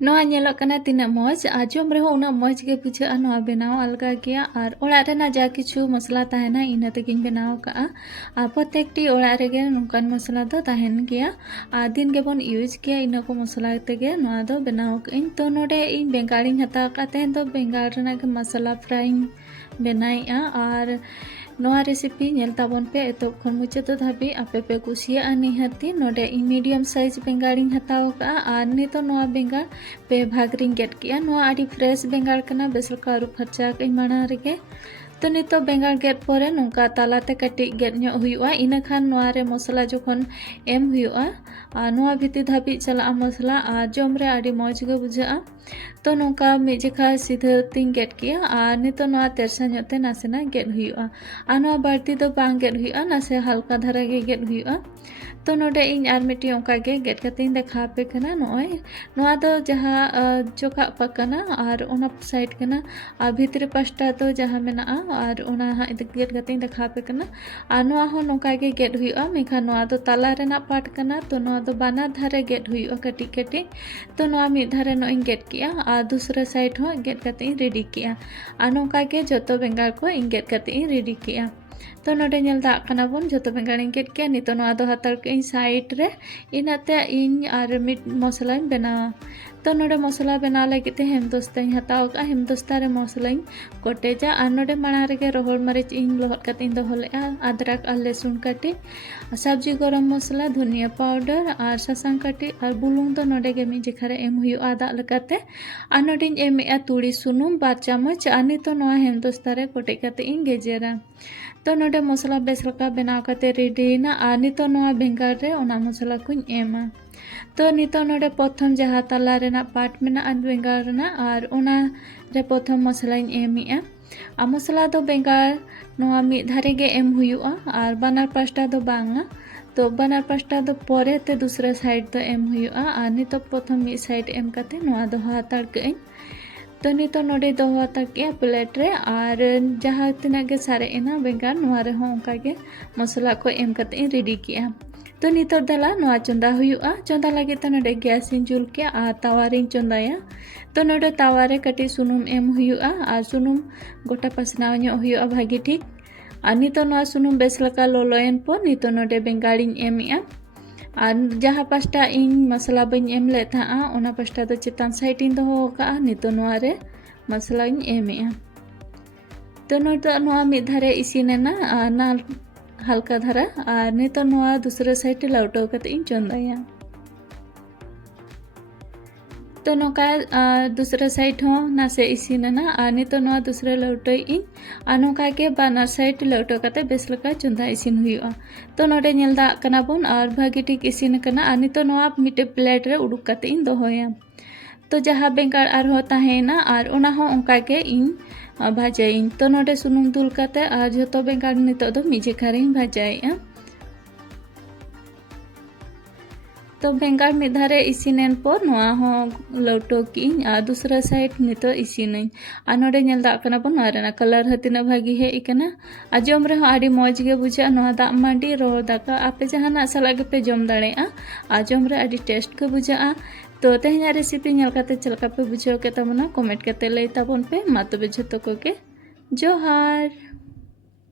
नोआ ñelok kana tina moj jom reho una moj ge buja noa benao alga gea ar orak rena ja kichu masala tahena ina tegin benao ka protekti orak rege nungkan masala do tahen gea din gebon use gea ina ko masala tege noa do benao in to node in bengali hata ka tehen do bengal rena ge masala frying benai ar नोआ recipe nail ताबन पे एतो खन मुचाद Dhabi आपे पे कुसिया निहाती नोडे in medium size बेंगाड़ी हताव का are नितो नोआ बेंगाड़ पे भागरिंग गेट किया नोआ आडी फ्रेश बेंगाड़ कना बेसल का आरु फरचा कई माना रेगे तो नितो बेंगाड़ गेट पोरे नोंका तालाते कटी गेट न्यो हुयुआ इना खान नोआ रे मसला जोखन एम हुयुआ नोआ भिति धाबी चला मसला जम रे आडी मौज गे बुझा तो नोंका मिजेखा सीधा तिंग गेट किया नितो नोआ तेरसा न्योते नासेना गेट हुयुआ नोआ बाड़ती दो बांग गेट हुयुआ नासे हल्का धारा गे गेट हुयुआ तो नोडे इन आर मिट्टी ओंका गे गेट कते देखा पे कना नोय नोआ दो जहां जोका पकना और ओना साइड कना भीतर पास्टा तो जहां मेना और ओना गेट कते देखा पे कना नोआ हो नोका गे गेट हुयुआ मेखा नोआ दो ताला रेना पाट कना तो नोआ दो बाना धारे गेट हुयुआ कटी कटी तो नोआ मी धारे नो इन गेट किया दूसरा साइड हो गेट कते रेडी किया नोका गे जतो बेंगाल को इन गेट कते रेडी किया तो नोडे नेल दा कना बोन जतो बेंगाड़ गेट के नितो नोआ दो हातार के साइड रे इनाते इन आर मिट मसला बनावा तो नोडे मसला बना लगे ते हेमदस्ता हताव का हेमदस्ता रे मसला कोटेजा और नोडे माड़ा रे रोहड़ मरीच इन लोहट कते दोहले अदरक और लहसुन काटी सब्जी गरम मसला धनिया पाउडर और सासांग काटी और बुलुंग तो नोडे गे मी जेखारे एम हुयुआ दा लकाते और नोडे एम तुड़ी सुनुम 2 चामच नितो नोआ हेमदस्ता रे कोटे कते इन गेजेरा तो नोडे मसला बेस लका बनाव कते रेडीना नितो नोआ बेंगाड़ रे ओना मसला कुछ एमा तो नितो नोडे प्रथम जहाँ ताला रेना पाट मेना बेंगाड़ रेना और ओना रे प्रथम मसला एमिया मसला दो बेंगाड़ नोआ मिद धारे गे एम हुयुआ और बानार पास्टा दो बांगा तो बानार पास्टा दो पोरे ते दूसरा साइड दो एम हुयुआ नितो प्रथम मिद साइड एम कते नोआ दो हातार के तो नितो नोडे दो हातार के प्लेट रे और जहाँ तना गे सारे एना बेंगाड़ नोआ रे हो उनका गे मसला को एम कते रेडी किया तो नितो दला नोआ चंदा हुयुआ चंदा लगे तो नोडे गैस इन जुल के तावा रे चंदाया तो नोडे तावा रे कटी सुनुम एम हुयुआ और सुनुम गोटा पसनाव न्यो हुयुआ भागी ठीक नितो नोआ सुनुम बेस लका लोलोयन पो नितो नोडे बेंगाड़िन एमिया जहाँ पास्टा इन मसला बन एम ले था ओना पास्टा तो चितान साइड इन दो का नितो नोआ रे मसला इन एमिया तो नोडे नोआ मिद धारे इसिनेना ना हल्का धारा और नितो नोआ दूसरे साइड लौटो कते इन चंदाया तो नोका दूसरा साइड हो नासे इसिनेना और नितो नोआ दूसरे लौटो इन नोका के बानर साइड लौटो कते बेस लका चंदा इसिन हुयुआ तो नोडे नेल दा कना बोन और भागी ठीक इसिन कना और नितो नोआ मिटे प्लेट रे उडुक कते इन दोहोया तो जहाँ बेंगाड़ आर हो ताहेना और ओना हो उनका के इन भाजाइन तो नोडे सुनुम दुल कते और जतो बेंगाड़ नितो दो मिजे खारिन भाजाया तो बेंगाड़ मिद धारे इसिनेन पर नोआ हो लौटो की दूसरा साइड नितो इसिनई नोडे नेल दा कना बन नोआ कलर हतिना भागी हे इकना जम रे हो आडी मौज गे बुझा नोआ दा मांडी रो दाका आपे जहाना साला गे पे जम दाड़ेआ जम रे आडी टेस्ट के बुझा तो तेहना रेसिपी नेल कते चलका पे बुझाव के तमना कमेंट कते लई ताबन पे मा तबे जतो को के जोहार।